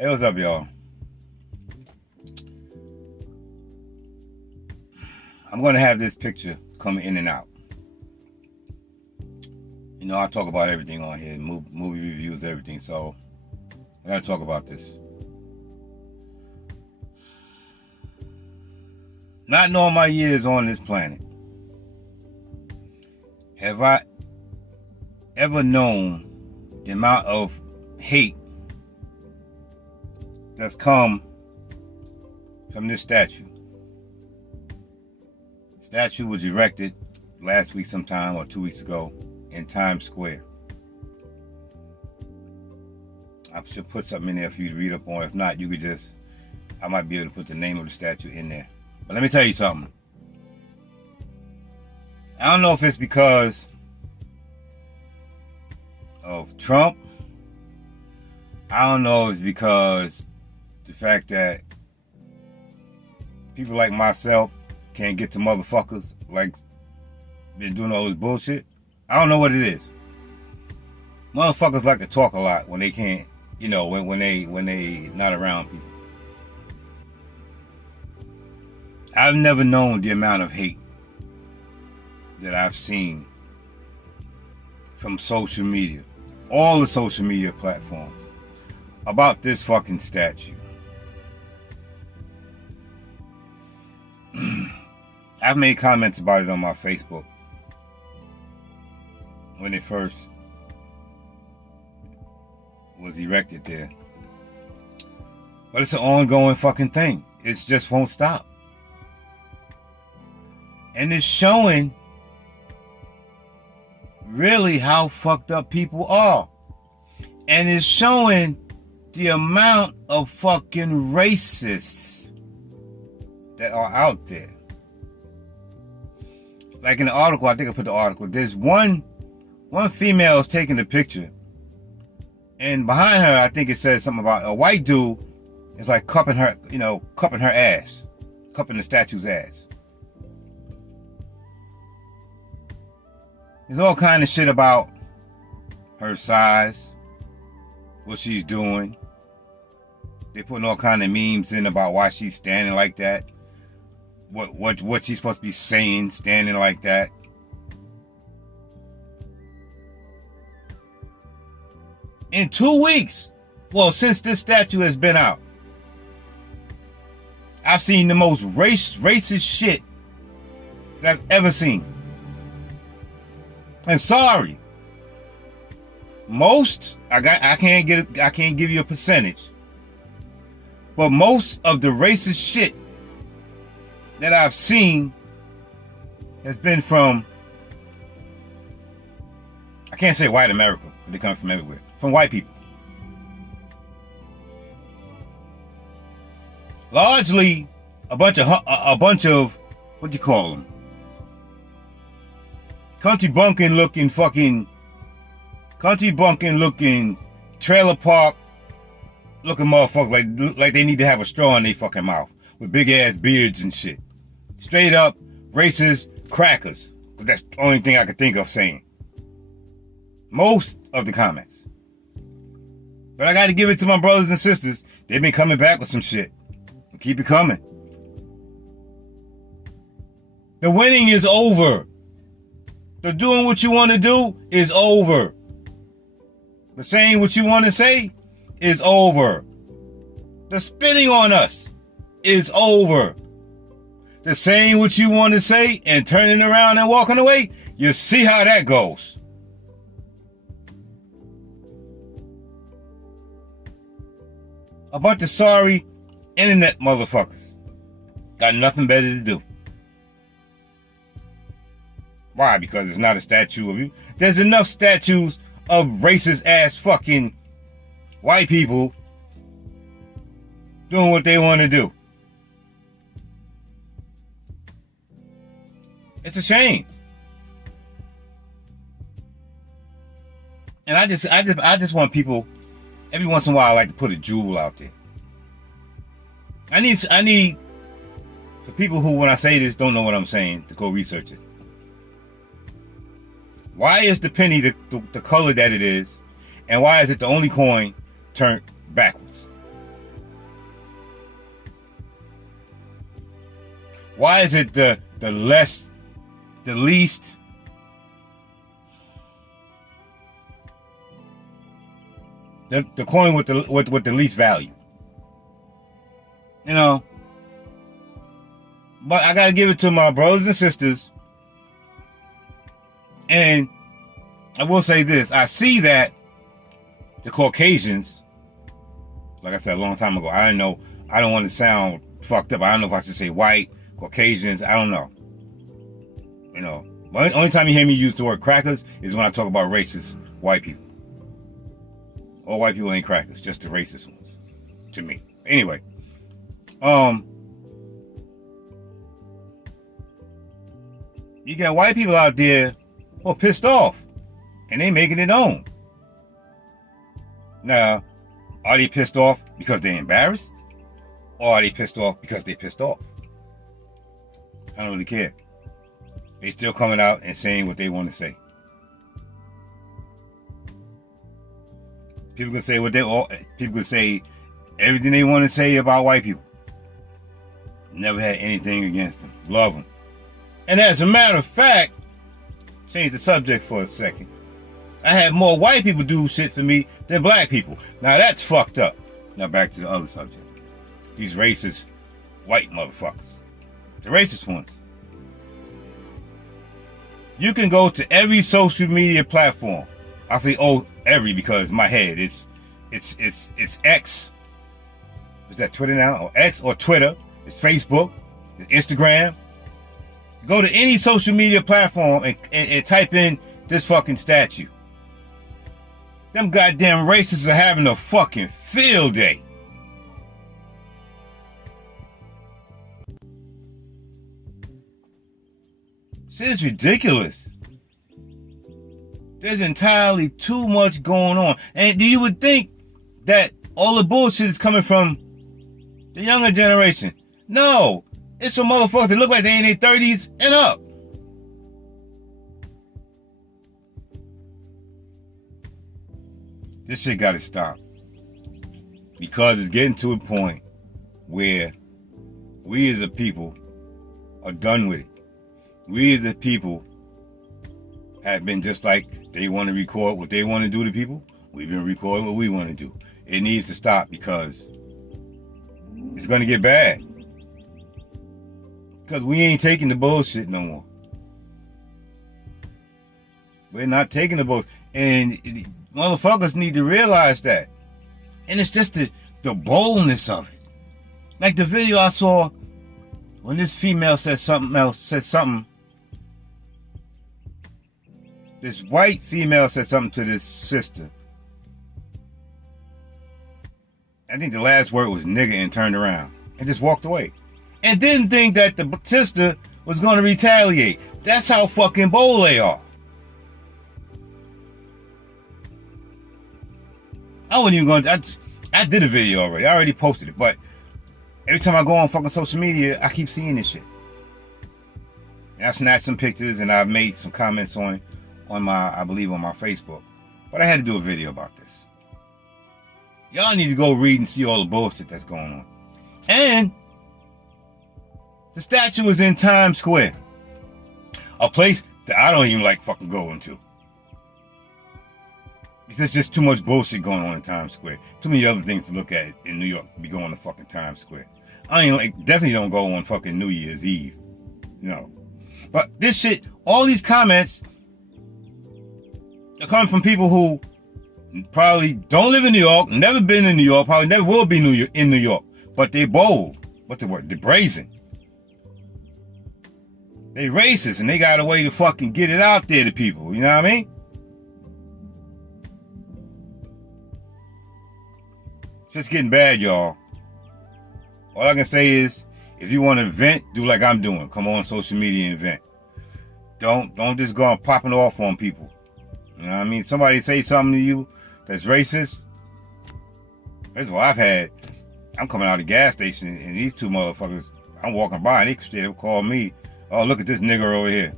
Hey, what's up, y'all? I'm going to have this picture coming in and out. You know, I talk about everything on here, movie reviews, everything, so I got to talk about this. Not knowing my years on this planet, have I ever known the amount of hate that's come from this statue? The statue was erected last week sometime or 2 weeks ago in Times Square. I should put something in there for you to read up on. If not, I might be able to put the name of the statue in there. But let me tell you something. I don't know if it's because of Trump. I don't know if it's because the fact that people like myself can't get to motherfuckers like been doing all this bullshit. I don't know what it is. Motherfuckers like to talk a lot when they can't, you know, when they not around people. I've never known the amount of hate that I've seen from social media, all the social media platforms, about this fucking statue. I've made comments about it on my Facebook when it first was erected there. But it's an ongoing fucking thing. It just won't stop. And it's showing really how fucked up people are. And it's showing the amount of fucking racists that are out there. Like in the article, I think I put the article, there's one female is taking the picture, and behind her, I think it says something about a white dude is like cupping her ass, cupping the statue's ass. There's all kind of shit about her size, what she's doing. They're putting all kind of memes in about why she's standing like that. What she's supposed to be saying, standing like that. In 2 weeks, well, since this statue has been out, I've seen the most racist shit that I've ever seen. And sorry, I can't give you a percentage, but most of the racist shit that I've seen has been from, I can't say white America, but they come from everywhere, from white people. Largely a bunch of what do you call them? Country bumpkin looking trailer park looking motherfuckers like they need to have a straw in their fucking mouth with big ass beards and shit. Straight up racist crackers. That's the only thing I could think of saying. Most of the comments. But I got to give it to my brothers and sisters. They've been coming back with some shit. Keep it coming. The winning is over. The doing what you want to do is over. The saying what you want to say is over. The spitting on us is over. The saying what you want to say and turning around and walking away, you see how that goes. A bunch of sorry internet motherfuckers got nothing better to do. Why? Because it's not a statue of you. There's enough statues of racist ass fucking white people doing what they want to do. It's a shame. And I just want people, every once in a while, I like to put a jewel out there. I need for people who, when I say this, don't know what I'm saying, to go research it. Why is the penny the color that it is? And why is it the only coin turned backwards? Why is it the least? The coin with the least value. You know. But I gotta give it to my brothers and sisters. And I will say this. I see that the Caucasians, like I said a long time ago, I don't know. I don't want to sound fucked up. I don't know if I should say white, Caucasians. I don't know. You know. But only time you hear me use the word crackers is when I talk about racist white people. All white people ain't crackers, just the racist ones. To me. Anyway. You got white people out there who are pissed off. And they making it known. Now, are they pissed off because they're embarrassed? Or are they pissed off because they're pissed off? I don't really care. They still coming out and saying what they want to say. People can say people can say everything they want to say about white people. Never had anything against them. Love them. And as a matter of fact, change the subject for a second. I had more white people do shit for me than black people. Now that's fucked up. Now back to the other subject. These racist white motherfuckers. The racist ones. You can go to every social media platform. I say every because my head it's X. Is that Twitter now? Or X or Twitter. It's Facebook. It's Instagram. Go to any social media platform and type in this fucking statue. Them goddamn racists are having a fucking field day. This is ridiculous. There's entirely too much going on. And you would think that all the bullshit is coming from the younger generation. No. It's some motherfuckers that look like they in their 30s and up. This shit gotta stop. Because it's getting to a point where we as a people are done with it. We as a people have been just like they want to record what they want to do to people. We've been recording what we want to do. It needs to stop because it's going to get bad. Because we ain't taking the bullshit no more. We're not taking the bullshit. And motherfuckers need to realize that. And it's just the boldness of it. Like the video I saw when this female said something else, this white female said something to this sister. I think the last word was nigga and turned around and just walked away. And didn't think that the sister was going to retaliate. That's how fucking bold they are. I wasn't even going to... I did a video already. I already posted it. But every time I go on fucking social media, I keep seeing this shit. And I snatched some pictures and I've made some comments on it. I believe on my Facebook. But I had to do a video about this. Y'all need to go read and see all the bullshit that's going on. And the statue was in Times Square. A place that I don't even like fucking going to. Because there's just too much bullshit going on in Times Square. Too many other things to look at in New York to be going to fucking Times Square. I ain't like, definitely don't go on fucking New Year's Eve. No. But this shit, all these comments are coming from people who probably don't live in New York, never been in New York, probably never will be in New York. But they bold. What's the word? They're brazen. They racist and they got a way to fucking get it out there to people. You know what I mean? It's just getting bad, y'all. All I can say is, if you want to vent, do like I'm doing. Come on social media and vent. Don't just go on popping off on people. You know what I mean? Somebody say something to you that's racist. That's what I'm coming out of the gas station and these two motherfuckers, I'm walking by and they straight up call me, oh, look at this nigger over here.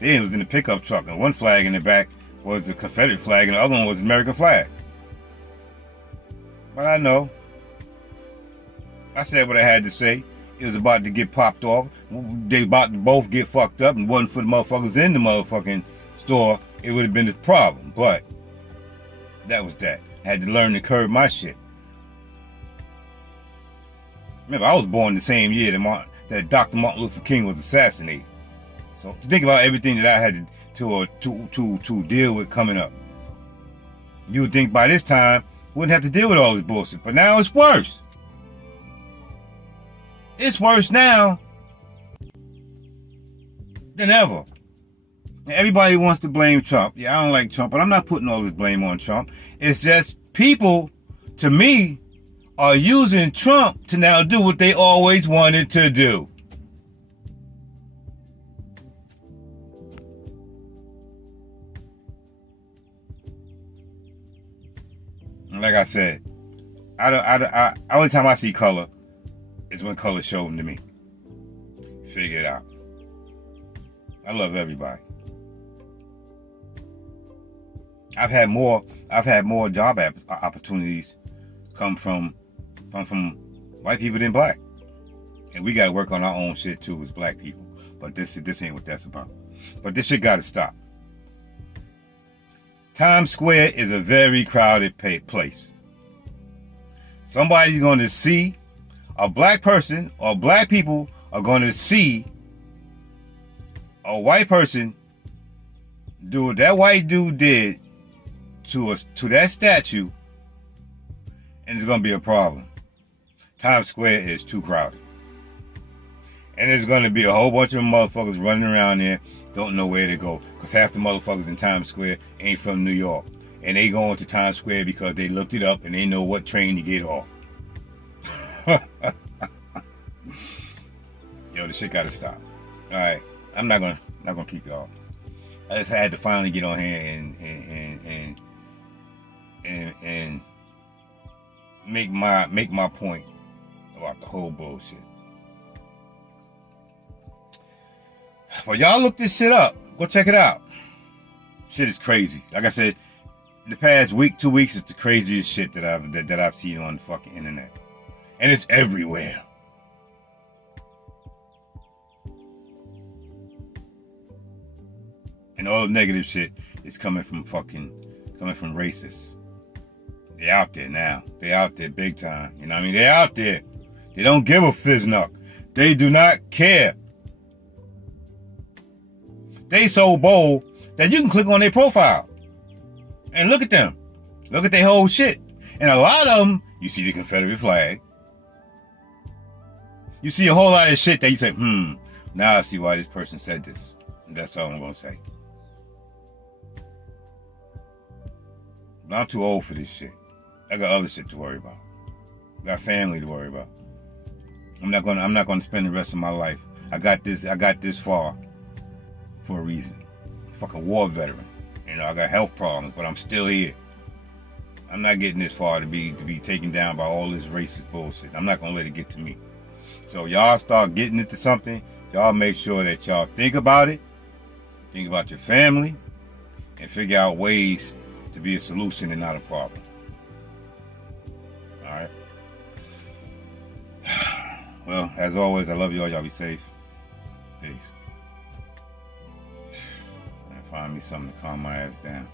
They was in the pickup truck and one flag in the back was the Confederate flag and the other one was the American flag. But I know. I said what I had to say. it was about to get popped off. They about to both get fucked up, and wasn't for the motherfuckers in the motherfucking store, it would have been a problem. But that was that. I had to learn to curb my shit. Remember, I was born the same year that Dr. Martin Luther King was assassinated. So to think about everything that I had to deal with coming up, you would think by this time wouldn't have to deal with all this bullshit. But now it's worse. It's worse now than ever. And everybody wants to blame Trump. Yeah, I don't like Trump, but I'm not putting all this blame on Trump. It's just people, to me, are using Trump to now do what they always wanted to do. And like I said, only time I see color is when color shows them to me. Figure it out. I love everybody. I've had more job opportunities come from white people than black, and we got to work on our own shit too as black people. But this ain't what that's about. But this shit got to stop. Times Square is a very crowded place. Somebody's going to see a black person, or black people are going to see a white person do what that white dude did to that statue, and it's going to be a problem. Times Square is too crowded. And there's going to be a whole bunch of motherfuckers running around there, don't know where to go. Because half the motherfuckers in Times Square ain't from New York. And they going to Times Square because they looked it up and they know what train to get off. Yo, this shit got to stop. Alright, I'm not gonna keep y'all. I just had to finally get on here and make my point about the whole bullshit. Well, y'all look this shit up. Go check it out. Shit is crazy. Like I said, the past week, 2 weeks, it's the craziest shit that I've seen on the fucking internet, and it's everywhere. And all the negative shit is coming from racists. They out there now. They out there big time. You know what I mean? They out there. They don't give a fiznuck. They do not care. They so bold that you can click on their profile and look at them. Look at their whole shit. And a lot of them, you see the Confederate flag. You see a whole lot of shit that you say, now I see why this person said this. And that's all I'm going to say. But I'm too old for this shit. I got other shit to worry about. I got family to worry about. I'm not gonna spend the rest of my life. I got this far for a reason. Fucking war veteran. You know, I got health problems, but I'm still here. I'm not getting this far to be taken down by all this racist bullshit. I'm not gonna let it get to me. So y'all start getting into something, y'all make sure that y'all think about it, think about your family, and figure out ways to be a solution and not a problem. Alright? Well, as always, I love y'all. Y'all be safe. Peace. And find me something to calm my ass down.